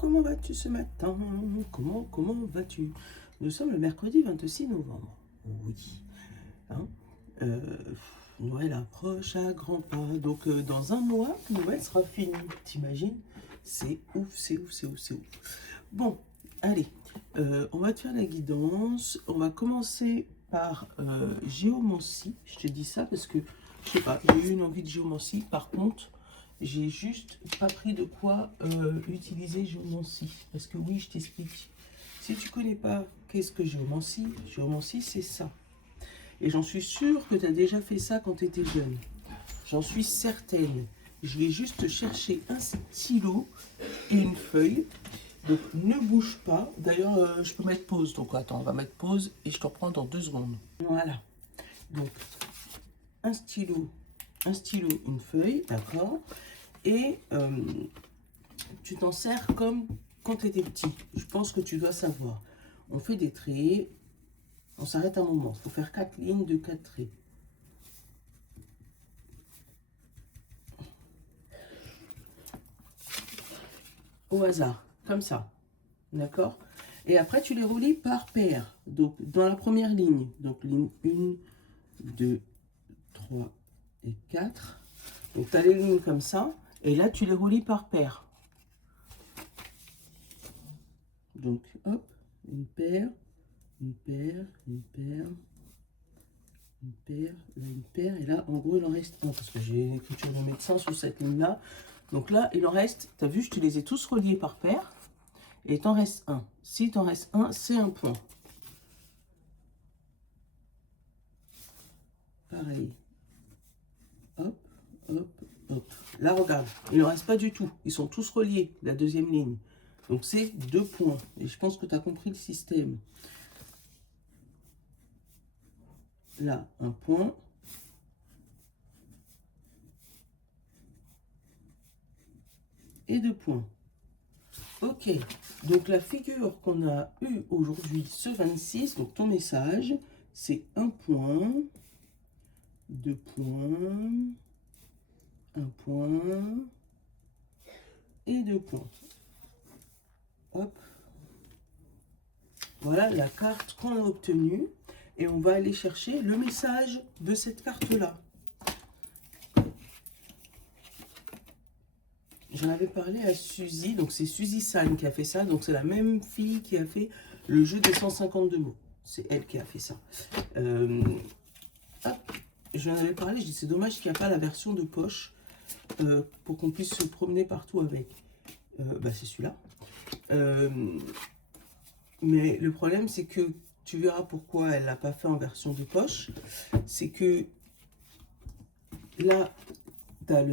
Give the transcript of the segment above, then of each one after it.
comment vas-tu ce matin? Comment vas-tu? Nous sommes le mercredi 26 novembre. Oui. Hein? Euh, Noël approche à grands pas. Donc, dans un mois, Noël sera fini. T'imagines? C'est ouf, c'est ouf, c'est ouf, c'est ouf. Bon, allez. On va te faire la guidance. On va commencer par géomancie. Je te dis ça parce que, je sais pas, j'ai eu une envie de géomancie. Par contre, j'ai juste pas pris de quoi utiliser géomancie. Parce que oui, je t'explique. Si tu connais pas qu'est-ce que géomancie c'est ça. Et j'en suis sûre que tu as déjà fait ça quand tu étais jeune. J'en suis certaine. Je vais juste chercher un stylo et une feuille. Donc ne bouge pas. D'ailleurs, je peux mettre pause. Donc attends, on va mettre pause et je te reprends dans 2 secondes. Voilà. Donc un stylo, une feuille, d'accord. Et tu t'en sers comme quand tu étais petit. Je pense que tu dois savoir. On fait des traits. On s'arrête un moment. Il faut faire 4 lignes de 4 traits. Au hasard, comme ça. D'accord? Et après, tu les relis par paire. Donc, dans la première ligne. Donc, ligne 1, 2, 3 et 4. Donc, tu as les lignes comme ça. Et là, tu les relis par paire. Donc, hop, une paire, une paire, une paire, une paire, là, une paire. Et là, en gros, il en reste un. Parce que j'ai une écriture de médecin sur cette ligne-là. Donc là, il en reste, tu as vu, je te les ai tous reliés par paire. Et il t'en reste un. Si t'en reste un, c'est un point. Pareil. Hop, hop, hop. Là, regarde, il n'en reste pas du tout. Ils sont tous reliés, la deuxième ligne. Donc, c'est 2 points. Et je pense que tu as compris le système. Là, un point. Et 2 points. Ok. Donc, la figure qu'on a eue aujourd'hui, ce 26, donc ton message, c'est 1 point, 2 points, 1 point et 2 points. Hop. Voilà la carte qu'on a obtenue. Et on va aller chercher le message de cette carte-là. J'en avais parlé à Suzy. Donc, c'est Suzy San qui a fait ça. Donc, c'est la même fille qui a fait le jeu des 152 mots. C'est elle qui a fait ça. Hop. J'en avais parlé. Je dis, c'est dommage qu'il n'y a pas la version de poche pour qu'on puisse se promener partout avec. C'est celui-là. Mais le problème, c'est que tu verras pourquoi elle ne l'a pas fait en version de poche. C'est que là, tu as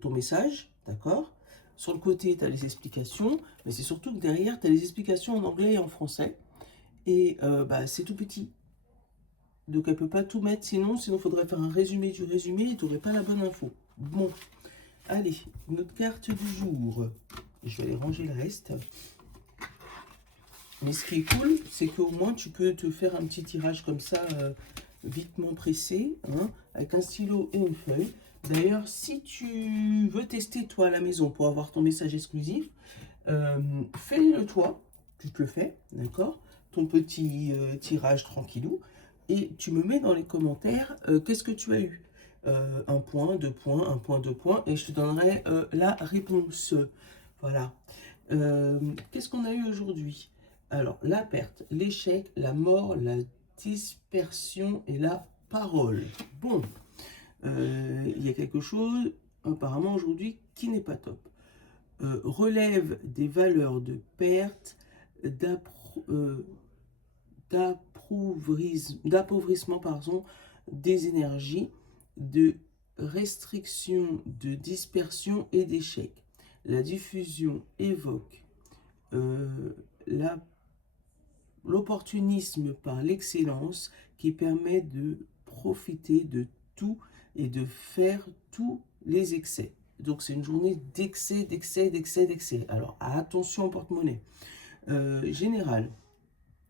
ton message, d'accord? Sur le côté, tu as les explications. Mais c'est surtout que derrière, tu as les explications en anglais et en français. Et c'est tout petit. Donc, elle ne peut pas tout mettre. Sinon, il faudrait faire un résumé du résumé et tu n'aurais pas la bonne info. Bon, allez, notre carte du jour. Je vais aller ranger le reste. Mais ce qui est cool, c'est qu'au moins tu peux te faire un petit tirage comme ça, vitement pressé, hein, avec un stylo et une feuille. D'ailleurs, si tu veux tester toi à la maison pour avoir ton message exclusif, fais-le toi, tu te le fais, d'accord? Ton petit tirage tranquillou. Et tu me mets dans les commentaires qu'est-ce que tu as eu. 1 point, 2 points, 1 point, 2 points, et je te donnerai la réponse. Voilà. Qu'est-ce qu'on a eu aujourd'hui? Alors, la perte, l'échec, la mort, la dispersion et la parole. Bon, il y a quelque chose, apparemment, aujourd'hui, qui n'est pas top. Relève des valeurs de perte, d'appauvrissement, des énergies, de restriction, de dispersion et d'échec. La diffusion évoque l'opportunisme par l'excellence qui permet de profiter de tout et de faire tous les excès. Donc c'est une journée d'excès, d'excès, d'excès, d'excès. Alors attention au porte-monnaie. Général,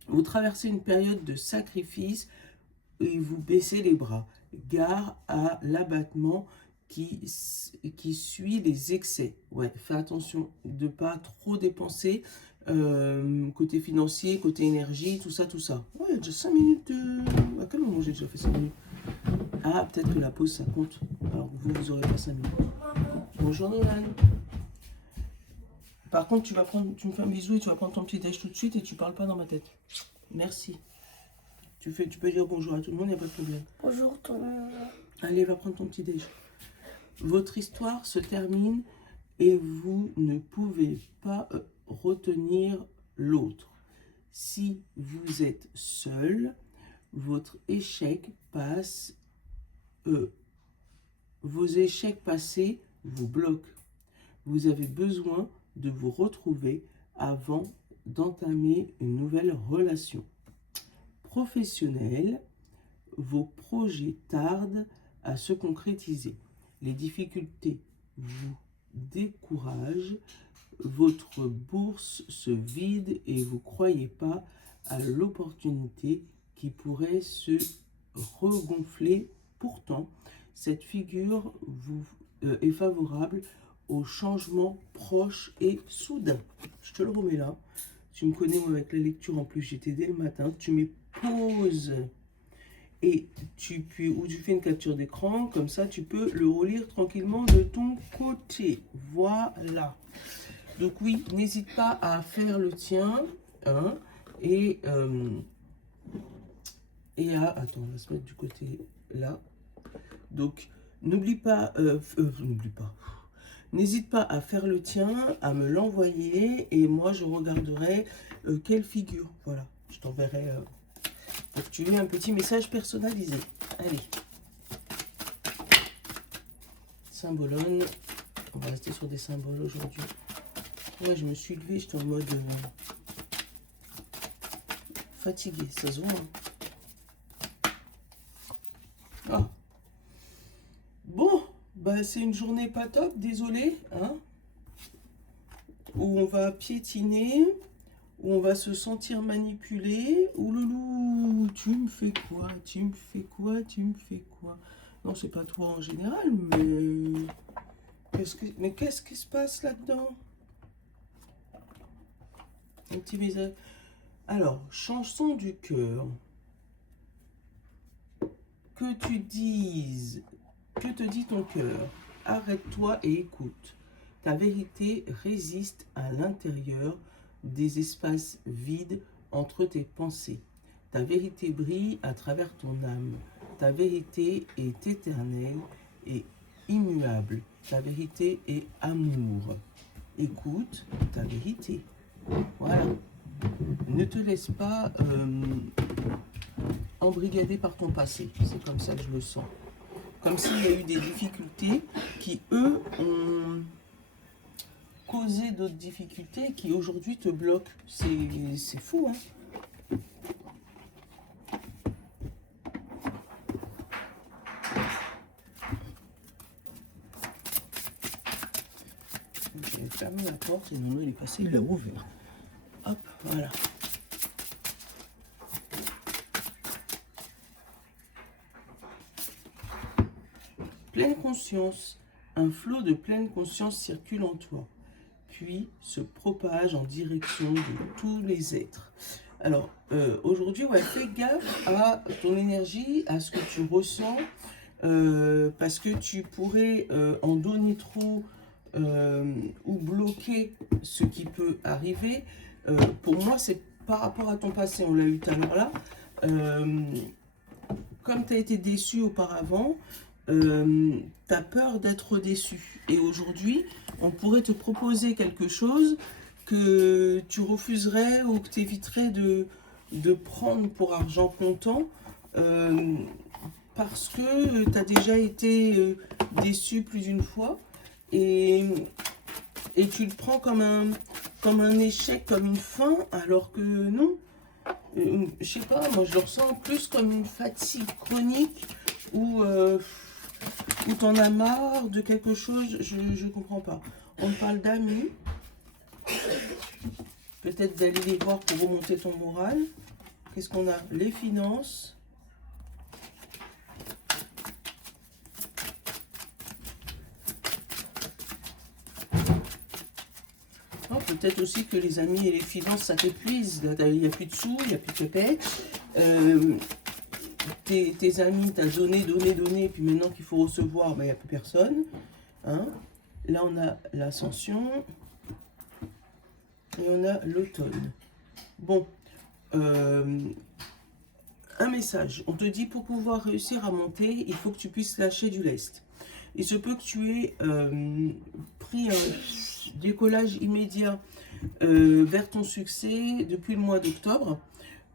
vous traversez une période de sacrifice et vous baissez les bras. Gare à l'abattement qui suit les excès. Ouais, fais attention de ne pas trop dépenser côté financier, côté énergie, tout ça, tout ça. Ouais, il y a déjà 5 minutes de... À quel moment j'ai déjà fait 5 minutes? Ah, peut-être que la pause, ça compte. Alors vous n'aurez pas 5 minutes. Bonjour Nolan. Par contre, tu me fais un bisou et tu vas prendre ton petit déj tout de suite et tu parles pas dans ma tête. Merci. Tu peux dire bonjour à tout le monde, il n'y a pas de problème. Bonjour tout le monde. Allez, va prendre ton petit déj. Votre histoire se termine et vous ne pouvez pas retenir l'autre. Si vous êtes seul, votre échec passe, vos échecs passés vous bloquent. Vous avez besoin de vous retrouver avant d'entamer une nouvelle relation. Professionnel, vos projets tardent à se concrétiser. Les difficultés vous découragent, votre bourse se vide et vous ne croyez pas à l'opportunité qui pourrait se regonfler. Pourtant, cette figure est favorable au changement proche et soudain. Je te le remets là. Tu me connais, moi, avec la lecture, en plus, j'étais dès le matin. Tu mets pause et tu fais une capture d'écran, comme ça, tu peux le relire tranquillement de ton côté. Voilà. Donc oui, n'hésite pas à faire le tien, hein, et à... Attends, on va se mettre du côté là. Donc, n'oublie pas... N'hésite pas à faire le tien, à me l'envoyer, et moi, je regarderai quelle figure. Voilà, je t'enverrai pour que tu aies un petit message personnalisé. Allez. Symbolone. On va rester sur des symboles aujourd'hui. Ouais, je me suis levée, j'étais en mode fatigué, ça se voit. Ah. Bon, bah c'est une journée pas top, désolé, hein, où on va piétiner, où on va se sentir manipulé. Ouh loulou, tu me fais quoi? Tu me fais quoi? Tu me fais quoi? Non, c'est pas toi en général, mais qu'est-ce qui se passe là-dedans? Un petit message. Alors, chanson du cœur. Que te dit ton cœur? Arrête-toi et écoute. Ta vérité résiste à l'intérieur des espaces vides entre tes pensées. Ta vérité brille à travers ton âme. Ta vérité est éternelle et immuable. Ta vérité est amour. Écoute ta vérité. Voilà. Ne te laisse pas embrigadé par ton passé. C'est comme ça que je le sens. Comme s'il y a eu des difficultés qui, eux, ont causé d'autres difficultés qui, aujourd'hui, te bloquent. C'est fou, hein? J'ai fermé la porte et Nono, il est passé, il l'a ouvert. Hop, voilà. Pleine conscience. Un flot de pleine conscience circule en toi, puis se propage en direction de tous les êtres. Alors, aujourd'hui, ouais, fais gaffe à ton énergie, à ce que tu ressens, parce que tu pourrais en donner trop ou bloquer ce qui peut arriver. Pour moi, c'est par rapport à ton passé, on l'a eu tout à l'heure là. Comme tu as été déçu auparavant, tu as peur d'être déçu. Et aujourd'hui, on pourrait te proposer quelque chose que tu refuserais ou que tu éviterais de prendre pour argent comptant parce que tu as déjà été déçu plus d'une fois et tu le prends comme un échec, comme une fin, alors que non. Je sais pas, moi je le ressens plus comme une fatigue chronique où t'en as marre de quelque chose, je comprends pas. On parle d'amis, peut-être d'aller les voir pour remonter ton moral. Qu'est-ce qu'on a? Les finances. peut-être aussi que les amis et les finances, ça t'épuise. Il n'y a plus de sous, il n'y a plus de pépette. Tes amis, t'as donné, et puis maintenant qu'il faut recevoir, ben, il n'y a plus personne. Hein. Là, on a l'ascension. Et on a l'automne. Bon, un message. On te dit, pour pouvoir réussir à monter, il faut que tu puisses lâcher du lest. Il se peut que tu aies pris un décollage immédiat vers ton succès depuis le mois d'octobre.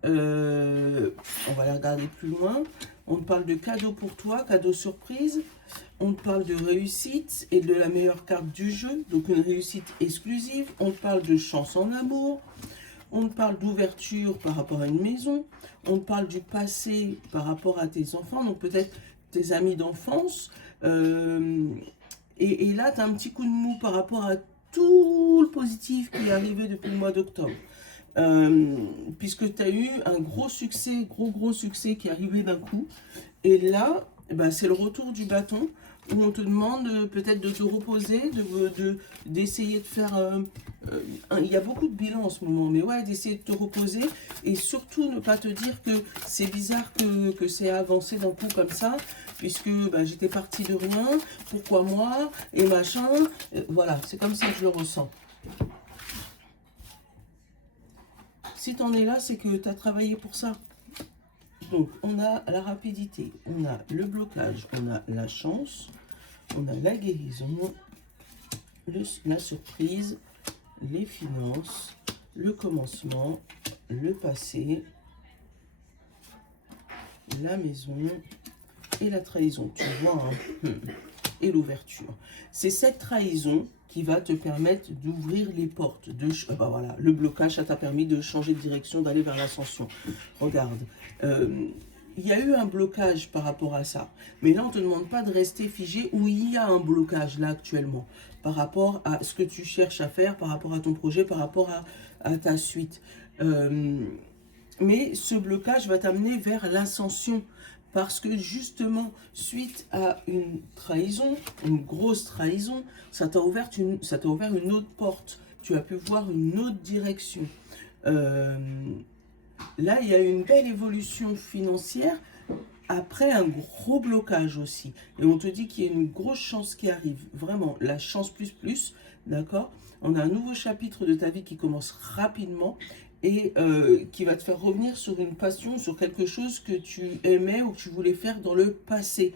On va aller regarder plus loin. On te parle de cadeau pour toi, cadeau surprise. On te parle de réussite et de la meilleure carte du jeu, donc une réussite exclusive. On te parle de chance en amour. On te parle d'ouverture par rapport à une maison. On te parle du passé par rapport à tes enfants, donc peut-être tes amis d'enfance. Et là, tu as un petit coup de mou par rapport à tout le positif qui est arrivé depuis le mois d'octobre. Puisque tu as eu un gros succès, gros succès qui est arrivé d'un coup. Et là, ben, c'est le retour du bâton où on te demande peut-être de te reposer, d'essayer de faire... il y a beaucoup de bilans en ce moment, mais ouais, d'essayer de te reposer et surtout ne pas te dire que c'est bizarre que c'est avancé d'un coup comme ça, puisque ben, j'étais partie de rien, pourquoi moi, et machin. Voilà, c'est comme ça que je le ressens. Si tu en es là, c'est que tu as travaillé pour ça. Donc, on a la rapidité, on a le blocage, on a la chance, on a la guérison, la surprise, les finances, le commencement, le passé, la maison et la trahison. Tu vois, hein, et l'ouverture. C'est cette trahison qui va te permettre d'ouvrir les portes. Ben voilà, le blocage, ça t'a permis de changer de direction, d'aller vers l'ascension. Regarde, il y a eu un blocage par rapport à ça. Mais là, on ne te demande pas de rester figé où il y a un blocage là actuellement. Par rapport à ce que tu cherches à faire, par rapport à ton projet, par rapport à ta suite. Mais ce blocage va t'amener vers l'ascension. Parce que justement, suite à une trahison, une grosse trahison, ça t'a ouvert une autre porte. Tu as pu voir une autre direction. Là, il y a une belle évolution financière après un gros blocage aussi. Et on te dit qu'il y a une grosse chance qui arrive. Vraiment, la chance plus, d'accord? On a un nouveau chapitre de ta vie qui commence rapidement et qui va te faire revenir sur une passion, sur quelque chose que tu aimais ou que tu voulais faire dans le passé.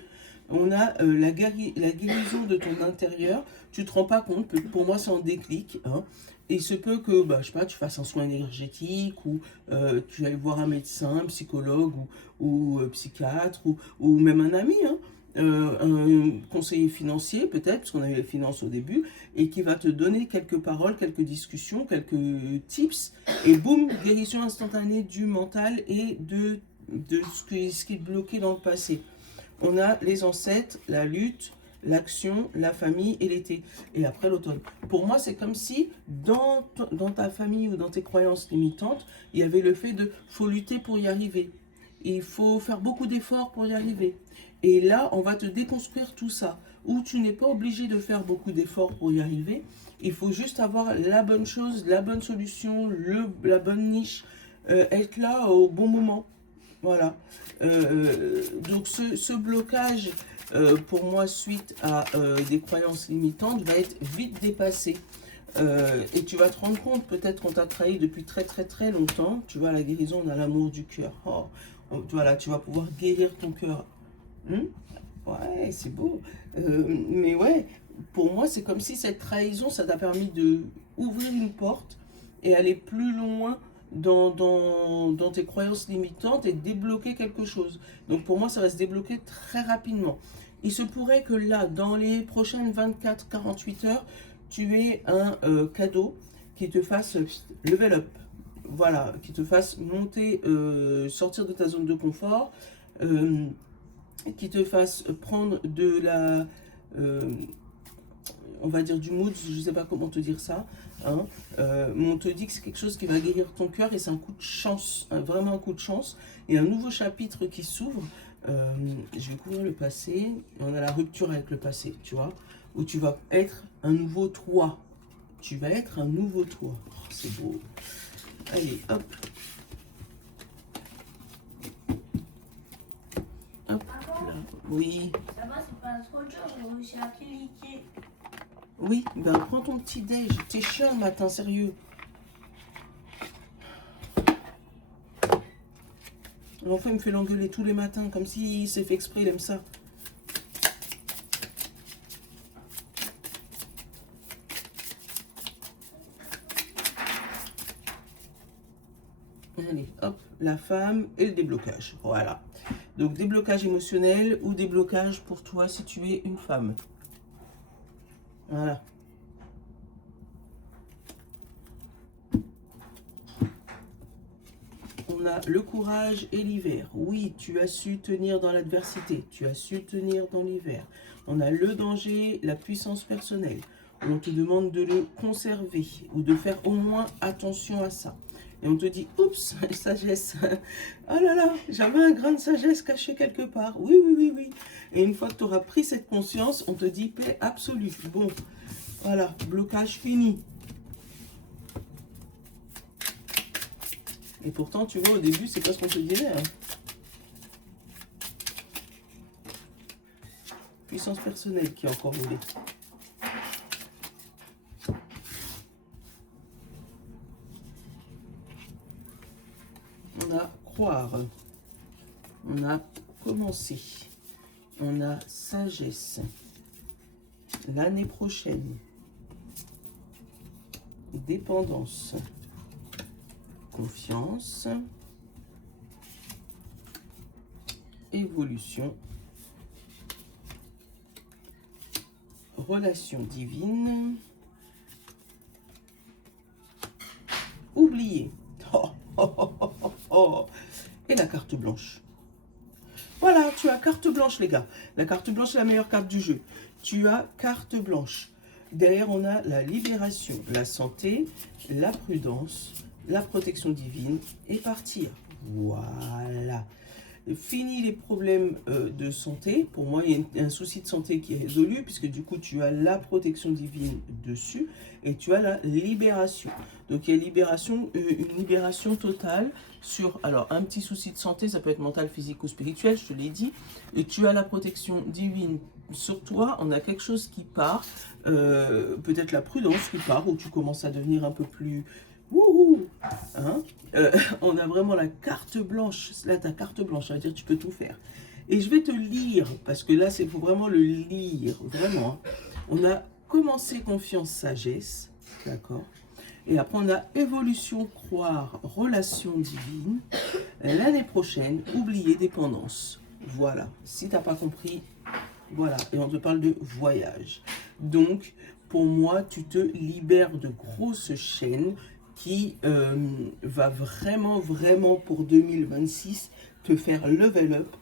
On a la guérison de ton intérieur. Tu ne te rends pas compte, pour moi c'est en déclic. Hein. Et il se peut que, bah, je sais pas, tu fasses un soin énergétique ou tu ailles voir un médecin, un psychologue ou psychiatre ou même un ami. Hein. Un conseiller financier peut-être, parce qu'on a eu les finances au début, et qui va te donner quelques paroles, quelques discussions, quelques tips, et boum, guérison instantanée du mental et de ce qui est bloqué dans le passé. On a les ancêtres, la lutte, l'action, la famille et l'été. Et après l'automne. Pour moi, c'est comme si dans ta famille ou dans tes croyances limitantes, il y avait le fait de faut lutter pour y arriver. Il faut faire beaucoup d'efforts pour y arriver. Et là, on va te déconstruire tout ça. Où tu n'es pas obligé de faire beaucoup d'efforts pour y arriver. Il faut juste avoir la bonne chose, la bonne solution, la bonne niche, être là au bon moment. Voilà. Donc ce blocage, pour moi, suite à des croyances limitantes, va être vite dépassé. Et tu vas te rendre compte, peut-être qu'on t'a trahi depuis très longtemps. Tu vois, la guérison, on a l'amour du cœur. Oh, voilà, tu vas pouvoir guérir ton cœur. Ouais, c'est beau. Mais ouais, pour moi, c'est comme si cette trahison, ça t'a permis de ouvrir une porte et aller plus loin dans tes croyances limitantes et débloquer quelque chose. Donc pour moi, ça va se débloquer très rapidement. Il se pourrait que là, dans les prochaines 24-48 heures, tu aies un cadeau qui te fasse level up. Voilà, qui te fasse monter, sortir de ta zone de confort, qui te fasse prendre de la... on va dire du mood, je ne sais pas comment te dire ça, hein. Mais on te dit que c'est quelque chose qui va guérir ton cœur et c'est un coup de chance, vraiment un coup de chance. Et un nouveau chapitre qui s'ouvre, je vais couvrir le passé, et on a la rupture avec le passé, tu vois, où tu vas être un nouveau toi. Tu vas être un nouveau toi. Oh, c'est beau. Allez, hop. Hop, là. Oui. Ça va, c'est pas trop dur, j'ai réussi à cliquer. Oui, ben prends ton petit déj. T'es chiant le matin, sérieux. L'enfant, il me fait l'engueuler tous les matins, comme s'il s'est fait exprès, il aime ça. Allez, hop, la femme et le déblocage. Voilà. Donc, déblocage émotionnel ou déblocage pour toi si tu es une femme. Voilà. On a le courage et l'hiver. Oui, tu as su tenir dans l'adversité. Tu as su tenir dans l'hiver. On a le danger, la puissance personnelle. On te demande de le conserver ou de faire au moins attention à ça. Et on te dit, oups, sagesse. Oh là là, j'avais un grain de sagesse caché quelque part. Oui, oui, oui, oui. Et une fois que tu auras pris cette conscience, on te dit paix absolue. Bon, voilà, blocage fini. Et pourtant, tu vois, au début, c'est pas ce qu'on te disait. Hein. Puissance personnelle qui est encore volée. On a croire. On a commencer. On a sagesse. L'année prochaine. Dépendance. Confiance. Évolution. Relation divine. Oublier. Oh, oh, oh, oh, oh, oh. Et la carte blanche. Voilà, tu as carte blanche, les gars. La carte blanche est la meilleure carte du jeu. Tu as carte blanche. Derrière, on a la libération, la santé, la prudence, la protection divine et partir. Voilà. Fini les problèmes de santé. Pour moi, il y a un souci de santé qui est résolu puisque du coup, tu as la protection divine dessus et tu as la libération. Donc, il y a une libération totale sur, alors, un petit souci de santé, ça peut être mental, physique ou spirituel, je te l'ai dit. Et tu as la protection divine sur toi. On a quelque chose qui part, peut-être la prudence qui part, où tu commences à devenir un peu plus... Wouhou, hein, on a vraiment la carte blanche. Là, ta carte blanche, ça veut dire que tu peux tout faire. Et je vais te lire, parce que là, il faut vraiment le lire, vraiment. On a commencé confiance, sagesse, d'accord. Et après, on a évolution, croire, relation divine. L'année prochaine, oublier, dépendance. Voilà. Si tu n'as pas compris, voilà. Et on te parle de voyage. Donc, pour moi, tu te libères de grosses chaînes qui va vraiment, vraiment pour 2026 te faire level up,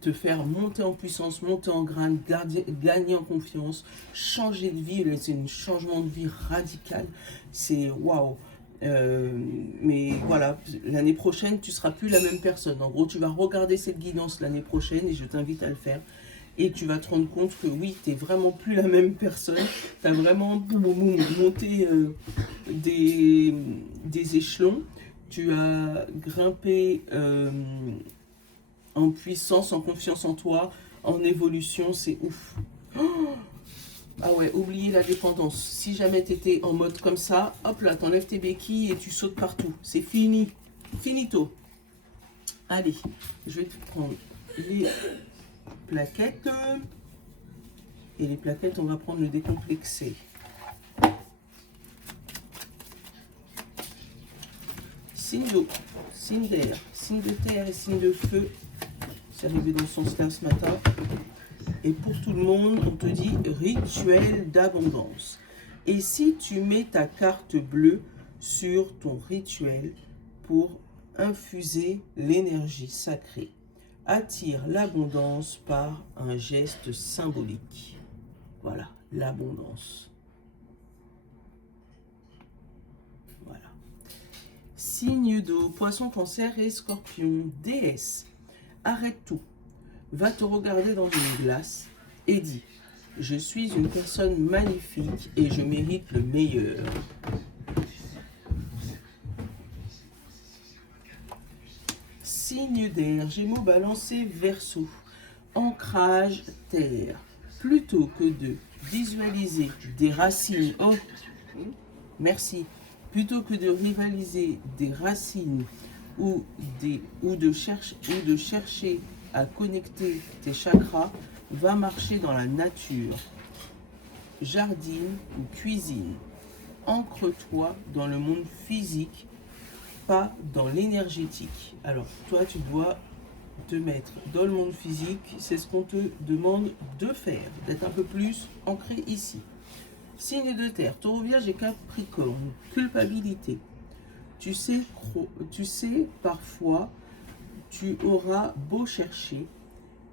te faire monter en puissance, monter en grade, gagner en confiance, changer de vie. C'est un changement de vie radical. C'est waouh! Mais voilà, l'année prochaine, tu ne seras plus la même personne. En gros, tu vas regarder cette guidance l'année prochaine et je t'invite à le faire. Et tu vas te rendre compte que oui, tu n'es vraiment plus la même personne. Tu as vraiment monté des échelons. Tu as grimpé en puissance, en confiance en toi, en évolution. C'est ouf. Oh, ah ouais, oubliez la dépendance. Si jamais tu étais en mode comme ça, hop là, tu enlèves tes béquilles et tu sautes partout. C'est fini. Finito. Allez, je vais te prendre les plaquettes. Et les plaquettes, on va prendre le décomplexé. Signe d'eau, signe d'air, signe de terre et signe de feu. C'est arrivé dans ce sens-là ce matin. Et pour tout le monde, on te dit rituel d'abondance. Et si tu mets ta carte bleue sur ton rituel pour infuser l'énergie sacrée, attire l'abondance par un geste symbolique. Voilà, l'abondance. Voilà. Signe d'eau, poisson, cancer et scorpion. Déesse, arrête tout. Va te regarder dans une glace et dis: Je suis une personne magnifique et je mérite le meilleur. Signe d'air, Gémeaux, Balancé, Verseau. Ancrage, terre. Plutôt que de visualiser des racines... Oh, merci. Plutôt que de rivaliser des racines ou de chercher à connecter tes chakras, va marcher dans la nature. Jardine ou cuisine. Ancre-toi dans le monde physique, pas dans l'énergétique. Alors, toi, tu dois te mettre dans le monde physique, c'est ce qu'on te demande de faire, d'être un peu plus ancré ici. Signe de terre, Taureau, Vierge et Capricorne, culpabilité. Tu sais, parfois, tu auras beau chercher,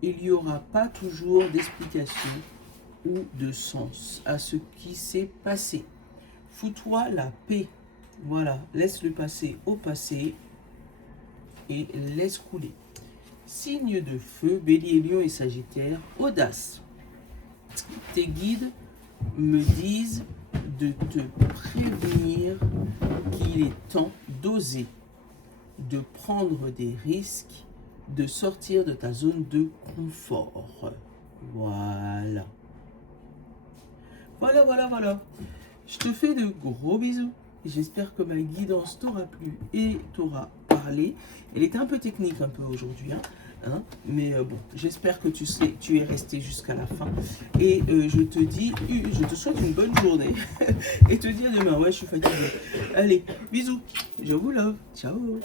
il n'y aura pas toujours d'explication ou de sens à ce qui s'est passé. Fous-toi la paix. Voilà, laisse le passé au passé et laisse couler. Signe de feu, Bélier, Lion et Sagittaire, audace. Tes guides me disent de te prévenir qu'il est temps d'oser, de prendre des risques, de sortir de ta zone de confort. Voilà. Voilà. Je te fais de gros bisous. J'espère que ma guidance t'aura plu et t'aura parlé. Elle était un peu technique un peu aujourd'hui, mais bon, j'espère que tu es resté jusqu'à la fin. Et je te souhaite une bonne journée et te dis à demain. Ouais, je suis fatiguée. Allez, bisous. Je vous love. Ciao.